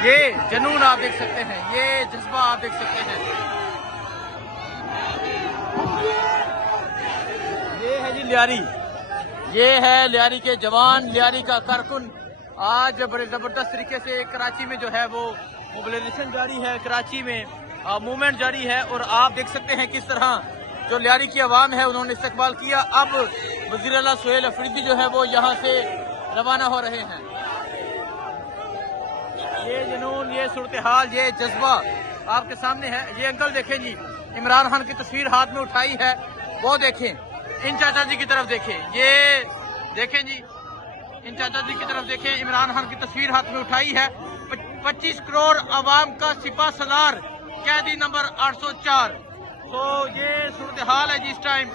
ये जुनून आप देख सकते हैं, ये जज्बा आप देख सकते हैं। ये है जी लियारी, ये है लियारी के जवान, लियारी का कारकुन। आज बड़े जबरदस्त तरीके से कराची में जो है वो मोबिलाइजेशन जारी है, कराची में मूवमेंट जारी है। और आप देख सकते हैं किस तरह जो लियारी की आवाम है उन्होंने इस्तकबाल किया। अब वज़ीर आला सुहेल अफरीदी जो है वो यहाँ से रवाना हो रहे हैं। ये जुनून, ये सूरत हाल, ये जज्बा आपके सामने है। ये अंकल देखें जी, इमरान खान की तस्वीर हाथ में उठाई है, वो देखें। इन चाचा जी की तरफ देखें, ये देखें जी, इन चाचा जी की तरफ देखें। इमरान खान की तस्वीर हाथ में उठाई है। 25 करोड़ आवाम का सिपा सलार, कैदी नंबर 804। तो ये सूरत हाल है जी इस टाइम।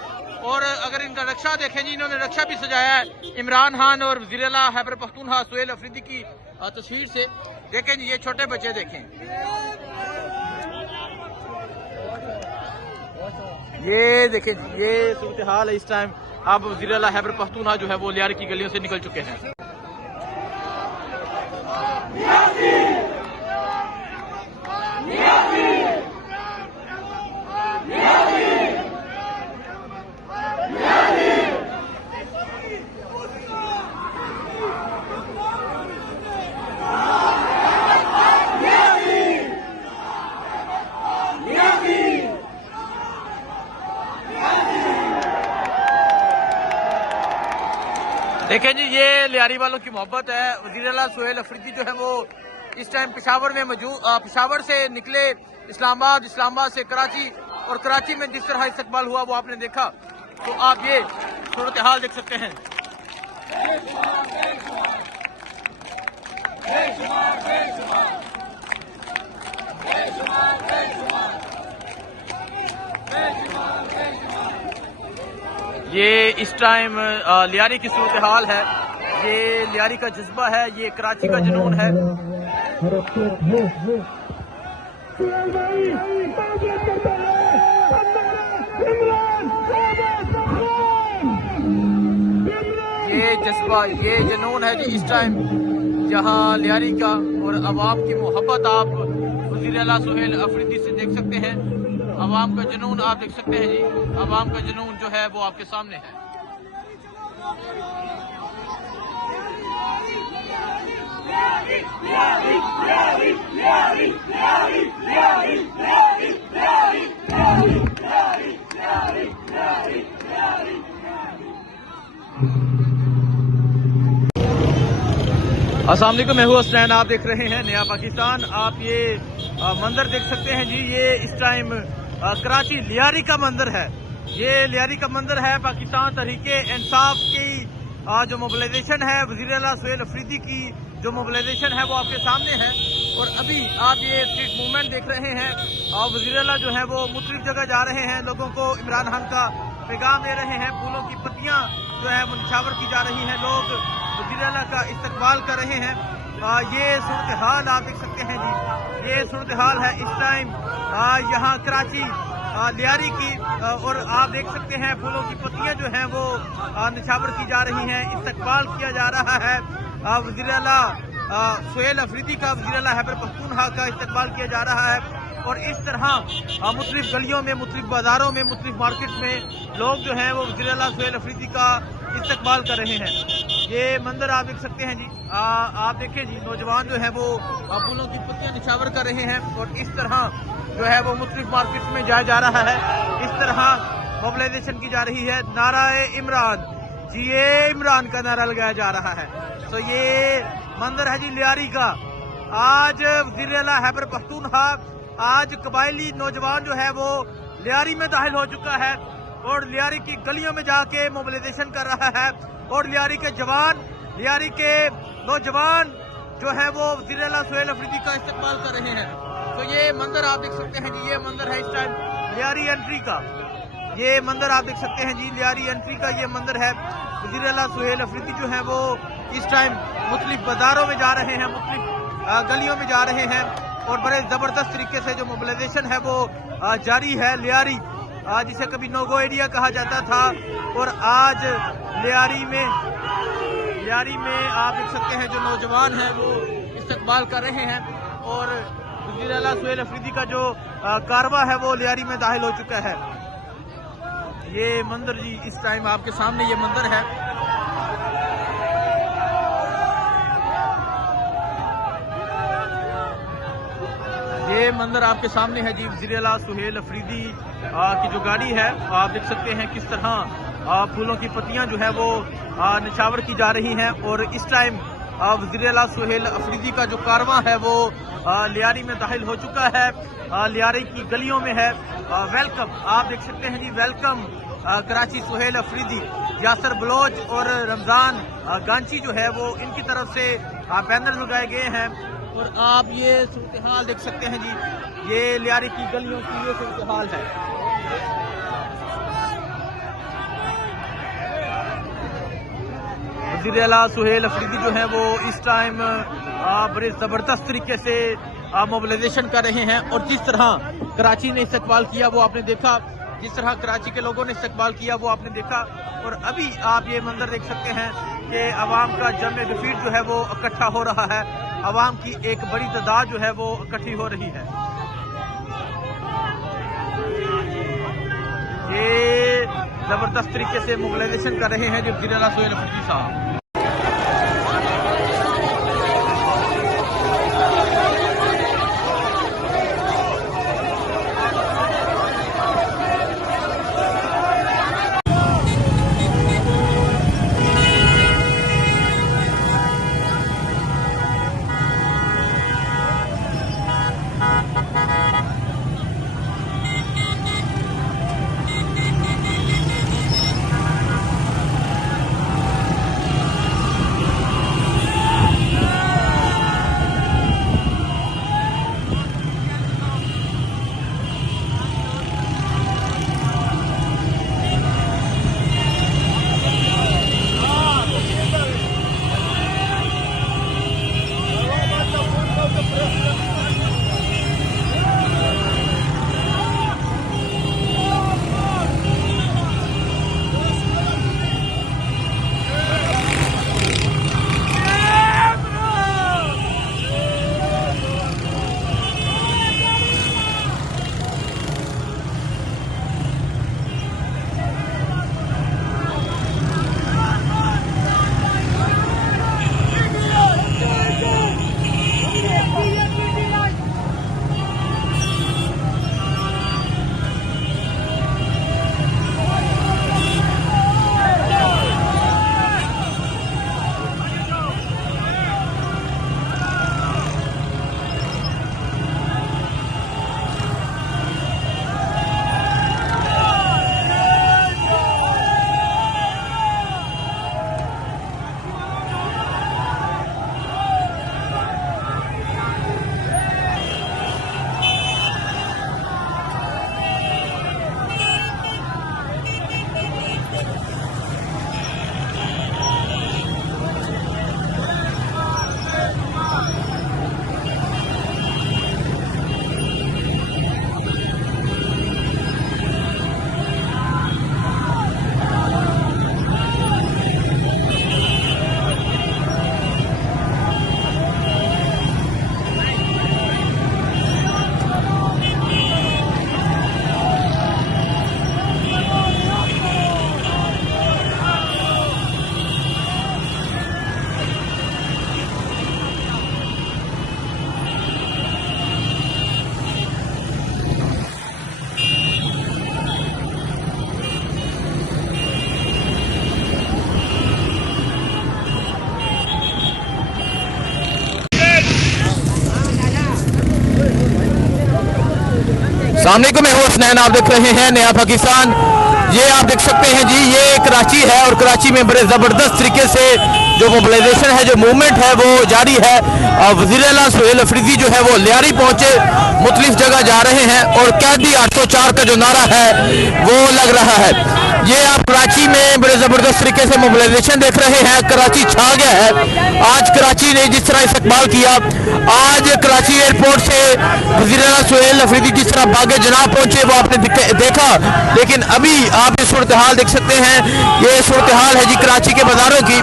और अगर इनका रक्षा देखें जी, इन्होंने रक्षा भी सजाया है इमरान खान और वज़ीर आला खैबर पख्तूनख्वा सुहेल अफरीदी की तस्वीर से। देखें जी, ये छोटे बच्चे देखें, ये देखें जी, ये सूरत हाल है इस टाइम। अब वज़ीर आला खैबर पख्तूनख्वा जो है वो लियारी की गलियों से निकल चुके हैं। देखें जी, ये लियारी वालों की मोहब्बत है। वज़ीर आला सुहेल अफरीदी जो है वो इस टाइम पेशावर में मौजूद, पेशावर से निकले इस्लामाबाद, इस्लामाबाद से कराची, और कराची में जिस तरह इस्तकबाल हुआ वो आपने देखा। तो आप ये सूरत हाल देख सकते हैं। ये इस टाइम लियारी की सूरत हाल है, ये लियारी का जज्बा है, ये कराची का जुनून है। ये जज्बा, ये जुनून है जी इस टाइम, जहां लियारी का और अवाम की मोहब्बत आप वज़ीर आला सुहेल अफरीदी से देख सकते हैं। अवाम का जुनून आप देख सकते हैं जी, अवाम का जुनून जो है वो आपके सामने है। अस्सलाम वालेकुम, मैं हूं हसनैन, आप देख रहे हैं नया पाकिस्तान। आप ये मंजर देख सकते हैं जी, ये इस टाइम कराची लियारी का मंजर है। ये लियारी का मंजर है। पाकिस्तान तहरीके इंसाफ की जो मोबिलाइजेशन है, वज़ीर आला सुहेल अफरीदी की जो मोबिलाइजेशन है वो आपके सामने है। और अभी आप ये स्ट्रीट मूवमेंट देख रहे हैं, और वज़ीर आला जो है वो मुख्तलिफ जगह जा रहे हैं, लोगों को इमरान खान का पैगाम दे रहे हैं। फूलों की पत्तियां जो है वो निछावर की जा रही हैं, लोग वज़ीर आला का इस्तकबाल कर रहे हैं। ये सूरत हाल आप देख सकते हैं जी, ये सूरत हाल है इस टाइम यहाँ कराची लियारी की। और आप देख सकते हैं फूलों की पत्तियां जो हैं वो निछावर की जा रही हैं, इस्तकबाल किया जा रहा है वज़ीर आला सुहेल अफरीदी का, वज़ीर आला खैबर पख्तूनख्वा का इस्तकबाल किया जा रहा है। और इस तरह मुख्तलिफ गलियों में, मुख्तलिफ बाजारों में, मुख्तलिफ मार्केट में लोग जो हैं वो वज़ीर आला सुहेल अफरीदी का इस्तकबाल कर रहे हैं। ये मंजर आप देख सकते हैं जी, आप देखें जी, नौजवान जो है वो फूलों की पत्तियां निछावर कर रहे हैं। और इस तरह जो है वो मुख्तलिफ मार्केट में जाया जा रहा है, इस तरह मोबिलाइजेशन की जा रही है। नाराए इमरान जी, ये इमरान का नारा लगाया जा रहा है। तो ये मंजर है जी लियारी का। आज वज़ीर आला खैबर पख्तूनख्वा, आज कबायली नौजवान जो है वो लियारी में दाखिल हो चुका है और लियारी की गलियों में जाके मोबिलाइजेशन कर रहा है। और लियारी के जवान, लियारी के नौजवान जो है वो वज़ीर आला सुहेल अफरीदी का इस्तकबाल कर रहे हैं। तो ये मंजर आप देख सकते हैं जी, ये मंजर है इस टाइम लियारी एंट्री का। ये मंजर आप देख सकते हैं जी, लियारी एंट्री का ये मंजर है। वज़ीर आला सुहेल अफरीदी जो है वो इस टाइम मुख्तलिफ बाजारों में जा रहे हैं, मुख्तलिफ गलियों में जा रहे हैं। और बड़े ज़बरदस्त तरीके से जो मोबिलाइजेशन है वो जारी है। लियारी जिसे कभी नोगो एरिया कहा जाता था, और आज लियारी में आप देख सकते हैं जो नौजवान हैं वो इस्तकबाल कर रहे हैं। और वज़ीर आला सुहेल अफरीदी का जो कारवा है वो लियारी में दाखिल हो चुका है। ये मंदिर जी इस टाइम आपके सामने ये मंदिर है। ये मंदिर आपके सामने है जी। वज़ीर आला सुहेल अफरीदी की जो गाड़ी है आप देख सकते हैं किस तरह फूलों की पत्तियां जो है वो निछावर की जा रही हैं। और इस टाइम वज़ीर आला सुहेल अफरीदी का जो कारवां है वो लियारी में दाखिल हो चुका है। लियारी की गलियों में है। वेलकम आप देख सकते हैं जी। वेलकम कराची सुहेल अफरीदी। यासर बलोच और रमजान गांची जो है वो इनकी तरफ से बैनर लगाए गए हैं। और आप ये सूरत हाल देख सकते हैं जी। ये लियारी की गलियों की ये सूरत हाल है। वज़ीर आला सुहेल अफरीदी जो है वो इस टाइम बड़े ज़बरदस्त तरीके से मोबिलाइजेशन कर रहे हैं। और जिस तरह कराची ने इस्तकबाल किया वो आपने देखा। जिस तरह कराची के लोगों ने इस्तकबाल किया वो आपने देखा। और अभी आप ये मंजर देख सकते हैं कि अवाम का जमे गफीर जो है वो इकट्ठा हो रहा है। अवाम की एक बड़ी तादाद जो है वो इकट्ठी हो रही है। ये जबरदस्त तरीके से मोबिलाइजेशन कर रहे हैं जो वज़ीर आला सुहेल अफरीदी साहब। सामने को मैं हूँ हसनैन, आप देख रहे हैं नया पाकिस्तान। ये आप देख सकते हैं जी, ये कराची है और कराची में बड़े ज़बरदस्त तरीके से जो मोबिलाइजेशन है, जो मूवमेंट है वो जारी है। वज़ीर आला सुहेल अफरीदी जो है वो लियारी पहुंचे, मुख्तलिफ जगह जा रहे हैं और कैदी 804 का जो नारा है वो लग रहा है। ये आप कराची में बड़े ज़बरदस्त तरीके से मोबिलाइजेशन देख रहे हैं। कराची छा गया है। आज कराची ने जिस तरह इस्तकबाल किया, आज कराची एयरपोर्ट से वज़ीर आला सुहेल अफरीदी जिस तरह बागे जनाब पहुंचे वो आपने देखा। लेकिन अभी आप ये सूरत हाल देख सकते हैं, ये सूरत हाल है जी कराची के बाजारों की।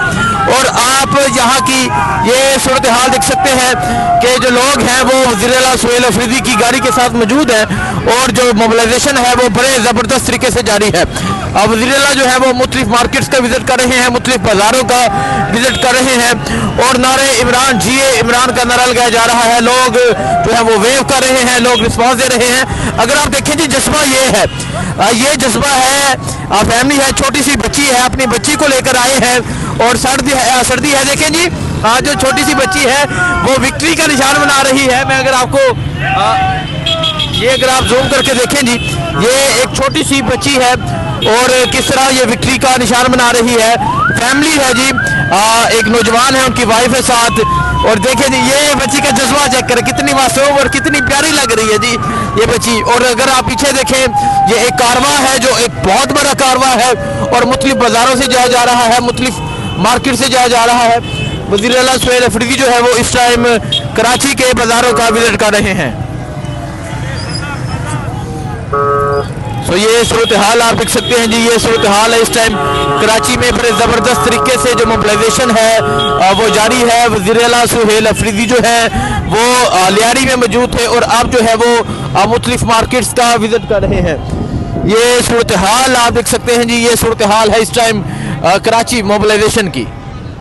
और आप यहाँ की ये सूरत हाल देख सकते हैं कि जो लोग हैं वो वज़ीर आला सुहेल अफरीदी की गाड़ी के साथ मौजूद है और जो मोबिलाइजेशन है वो बड़े ज़बरदस्त तरीके से जारी है। अब वज़ीर आला जो है वो मुख्तलिफ मार्केट्स का विजिट कर रहे हैं, मुख्तलिफ बाज़ारों का विजिट कर रहे हैं और नारे इमरान जिए इमरान का नारा लगाया जा रहा है। लोग जो है वो वेव कर रहे हैं, लोग रिस्पॉन्स दे रहे हैं। अगर आप देखें जी जज्बा ये है, ये जज्बा है, फैमिली है, छोटी सी बच्ची है, अपनी बच्ची को लेकर आए हैं और सर्दी है देखें जी, जो छोटी सी बच्ची है वो विक्ट्री का निशान बना रही है। मैं अगर आपको ये अगर आप जूम करके देखें जी, ये एक छोटी सी बच्ची है और किस तरह ये विक्ट्री का निशान बना रही है। फैमिली है जी, एक नौजवान है, उनकी वाइफ है साथ और देखें जी ये बच्ची का जज्बा चेक करें, कितनी मासूम और कितनी प्यारी लग रही है जी ये बच्ची। और अगर आप पीछे देखें, ये एक कारवां है जो एक बहुत बड़ा कारवां है और मुख्तलिफ बाज़ारों से जाया जा रहा है, मुख्तलिफ मार्केट से जाया जा रहा है। वज़ीर आला सुहेल अफरीदी जो है वो इस टाइम कराची के बाज़ारों का विजिट कर रहे हैं। तो ये सूरत हाल आप देख सकते हैं जी, ये सूरत हाल है इस टाइम कराची में। बड़े ज़बरदस्त तरीके से जो मोबिलाइजेशन है वो जारी है। वज़ीर आला सुहेल अफरीदी जो है वो लियारी में मौजूद थे और आप जो है वो मुख्तलिफ मार्केट्स का विजिट कर रहे हैं। ये सूरत हाल आप देख सकते हैं जी, ये सूरत हाल है इस टाइम कराची मोबिलाइजेशन की।